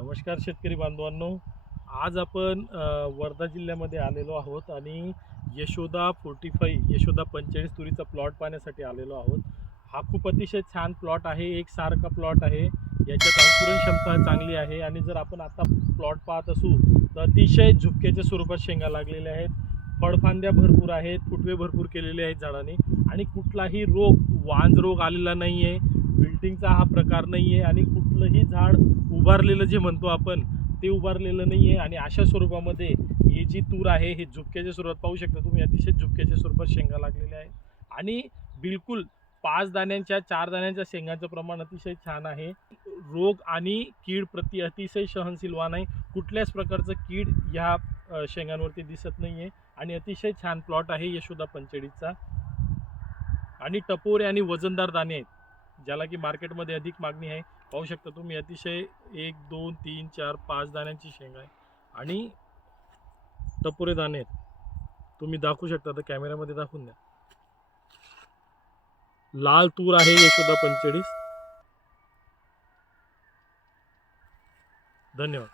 नमस्कार शेतकरी बांधवांनो. आज आपण वर्धा जिल्ह्यामध्ये आलेलो आहोत आणि यशोदा 45 यशोदा 45 तुरीचा प्लॉट पाहण्यासाठी आलेलो आहोत. हा खूप अतिशय छान प्लॉट आहे. एकसारखा प्लॉट आहे. याच्यात अंकुरण क्षमता चांगली आहे आणि जर आपण आता प्लॉट पाहत असू तर अतिशय झुपक्याच्या स्वरूपात शेंगा लागलेल्या आहेत. फळफांद्या भरपूर आहेत, फुटवे भरपूर केलेले आहेत झाडांनी आणि कुठलाही रोग, वांज रोग आलेला नाही आहे. विल्टिंगचा हा प्रकार नाही आहे आणि कुठलंही झाड उभारलेलं जे म्हणतो आपण ते उभारलेलं नाही आहे. आणि अशा स्वरूपामध्ये ही जी तूर आहे हे झुपक्याच्या स्वरूपात पाहू शकता तुम्ही. अतिशय झुपक्याच्या स्वरूपात शेंगा लागलेल्या आहेत आणि बिलकुल 5 दाण्यांच्या 4 दाण्यांच्या शेंगांचं प्रमाण अतिशय छान आहे. रोग आणि कीड प्रति अतिशय सहनशील वाण आहे. कुठल्याच प्रकारचं कीड ह्या शेंगांवरती दिसत नाही आहे आणि अतिशय छान प्लॉट आहे यशोदा 45चा. आणि टपोरे आणि वजनदार दाणे आहेत, ज्याला की मार्केटमध्ये अधिक मागणी आहे. पाहू शकता तुम्ही अतिशय 1 2 3 4 5 दाण्यांची शेंगा आहे आणि टपोरे दाणे आहेत. तुम्ही दाखवू शकता, तर कॅमेऱ्यामध्ये दाखवून द्या. लाल तूर आहे यशोदा 45. धन्यवाद.